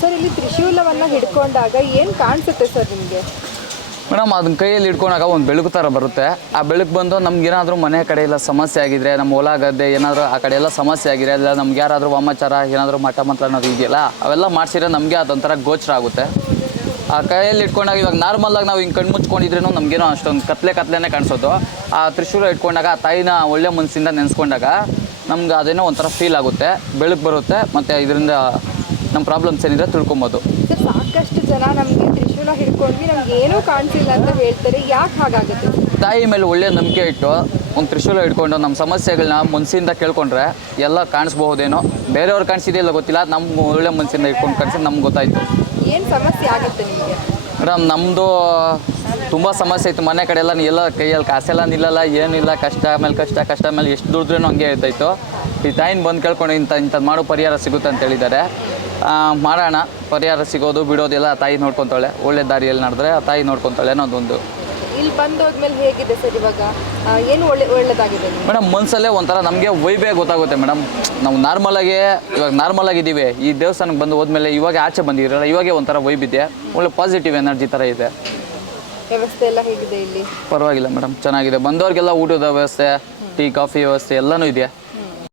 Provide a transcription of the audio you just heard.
Sir ಇಲ್ಲಿ ತ್ರಿಶೂಲವನ್ನ ಹಿಡ್ಕೊಂಡಾಗ ಏನು ಕಾಣಿಸುತ್ತೆ ಸರ್ ನಿಮಗೆ? ಮೇಡಮ್ ಅದನ್ನ ಕೈಯಲ್ಲಿ ಹಿಡ್ಕೊಂಡಾಗ ಒಂದು ಬೆಳಕು ಥರ ಬರುತ್ತೆ. ಆ ಬೆಳಕು ಬಂದು ನಮ್ಗೆ ಏನಾದರೂ ಮನೆ ಕಡೆ ಎಲ್ಲ ಸಮಸ್ಯೆ ಆಗಿದ್ರೆ, ನಮ್ಮ ಹೊಲ ಗದ್ದೆ ಏನಾದರೂ ಆ ಕಡೆ ಎಲ್ಲ ಸಮಸ್ಯೆ ಆಗಿದೆ, ಇಲ್ಲ ನಮ್ಗೆ ಯಾರಾದರೂ ವಾಮಾಚಾರ ಏನಾದರೂ ಮಠ ಮಂತ್ರ ಅನ್ನೋದು ಇದೆಯಲ್ಲ, ಅವೆಲ್ಲ ಮಾಡಿಸಿದ್ರೆ ನಮಗೆ ಅದೊಂಥರ ಗೋಚರ ಆಗುತ್ತೆ. ಆ ಕೈಯಲ್ಲಿ ಇಟ್ಕೊಂಡಾಗ ಇವಾಗ ನಾರ್ಮಲಾಗಿ ನಾವು ಹಿಂಗೆ ಕಣ್ಣು ಮುಚ್ಕೊಂಡಿದ್ರೂ ನಮಗೇನೋ ಅಷ್ಟೊಂದು ಕತ್ಲೆನೇ ಕಾಣಿಸೋದು. ಆ ತ್ರಿಶೂಲ ಇಟ್ಕೊಂಡಾಗ ಆ ತಾಯಿನ ಒಳ್ಳೆ ಮನಸ್ಸಿಂದ ನೆನೆಸ್ಕೊಂಡಾಗ ನಮ್ಗೆ ಅದೇನೋ ಒಂಥರ ಫೀಲ್ ಆಗುತ್ತೆ, ಬೆಳಕು ಬರುತ್ತೆ, ಮತ್ತು ಇದರಿಂದ ನಮ್ಮ ಪ್ರಾಬ್ಲಮ್ಸ್ ಏನಿದೆ ತಿಳ್ಕೊಬೋದು. ಸರ್ ಸಾಕಷ್ಟು ಜನ ನಮಗೆ ತ್ರಿಶೂಲ ಹಿಡ್ಕೊಂಡ್ವಿ ನಮ್ಗೆ ಏನೂ ಕಾಣಿಸಿಲ್ಲ ಅಂತ ಹೇಳ್ತಾರೆ, ಯಾಕೆ ಹಾಗಾಗುತ್ತೆ? ತಾಯಿ ಮೇಲೆ ಒಳ್ಳೆ ನಂಬಿಕೆ ಇಟ್ಟು ಒಂದು ತ್ರಿಶೂಲ ಹಿಡ್ಕೊಂಡು ನಮ್ಮ ಸಮಸ್ಯೆಗಳನ್ನ ಮನಸ್ಸಿಂದ ಕೇಳ್ಕೊಂಡ್ರೆ ಎಲ್ಲ ಕಾಣಿಸ್ಬಹುದೇನೋ. ಬೇರೆಯವ್ರು ಕಾಣಿಸಿದೆಯಲ್ಲ ಗೊತ್ತಿಲ್ಲ, ನಮ್ಗೆ ಒಳ್ಳೆ ಮನಸ್ಸಿಂದ ಇಟ್ಕೊಂಡು ಕಾಣಿಸಿದ್ದು ನಮ್ಗೆ ಗೊತ್ತಾಯಿತು. ಏನು ಸಮಸ್ಯೆ ಆಗುತ್ತೆ ನಿಮಗೆ? ಮೇಡಮ್ ನಮ್ಮದು ತುಂಬ ಸಮಸ್ಯೆ ಇತ್ತು. ಮನೆ ಕಡೆ ಎಲ್ಲ ಕೈಯಲ್ಲಿ ಕಾಸೆಲ್ಲ ನಿಲ್ಲಲ್ಲ, ಏನಿಲ್ಲ, ಕಷ್ಟ ಮೇಲೆ ಎಷ್ಟು ದುಡಿದ್ರೂ ಹಂಗೆ ಇರ್ತಾಯಿತ್ತು. ಈ ತಾಯಿನ ಬಂದು ಕೇಳ್ಕೊಂಡು ಇಂಥದ್ದು ಮಾಡೋ ಪರಿಹಾರ ಸಿಗುತ್ತೆ ಅಂತ ಹೇಳಿದ್ದಾರೆ. ಮಾಡೋಣ, ಪರಿಹಾರ ಸಿಗೋದು ಬಿಡೋದೆಲ್ಲ ಆ ತಾಯಿ ನೋಡ್ಕೊತಾಳೆ. ಒಳ್ಳೆ ದಾರಿಯಲ್ಲಿ ನಡೆದ್ರೆ ಆ ತಾಯಿ ನೋಡ್ಕೊತಾಳೆ ಅನ್ನೋದೊಂದು. ಇಲ್ಲಿ ಬಂದೋದ್ಮೇಲೆ ಹೇಗಿದೆ ಸರ್ ಇವಾಗ? ಏನು ಒಳ್ಳೆದಾಗಿದೆ ಮೇಡಮ್? ಮನಸ್ಸಲ್ಲೇ ಒಂಥರ ನಮಗೆ ವೈಬೇ ಗೊತ್ತಾಗುತ್ತೆ ಮೇಡಮ್. ನಾವು ನಾರ್ಮಲ್ ಆಗಿದ್ದೀವಿ, ಈ ದೇವಸ್ಥಾನಕ್ಕೆ ಬಂದು ಹೋದ್ಮೇಲೆ ಇವಾಗ ಆಚೆ ಬಂದಿರಲ್ಲ, ಇವಾಗೇ ಒಂಥರ ವೈಬ್ ಇದೆ, ಒಳ್ಳೆ ಪಾಸಿಟಿವ್ ಎನರ್ಜಿ ಥರ ಇದೆ. ವ್ಯವಸ್ಥೆ ಎಲ್ಲ ಹೇಗಿದೆ ಇಲ್ಲಿ? ಪರವಾಗಿಲ್ಲ ಮೇಡಮ್, ಚೆನ್ನಾಗಿದೆ. ಬಂದವ್ರಿಗೆಲ್ಲ ಊಟದ ವ್ಯವಸ್ಥೆ, ಟೀ ಕಾಫಿ ವ್ಯವಸ್ಥೆ ಎಲ್ಲನೂ ಇದೆ.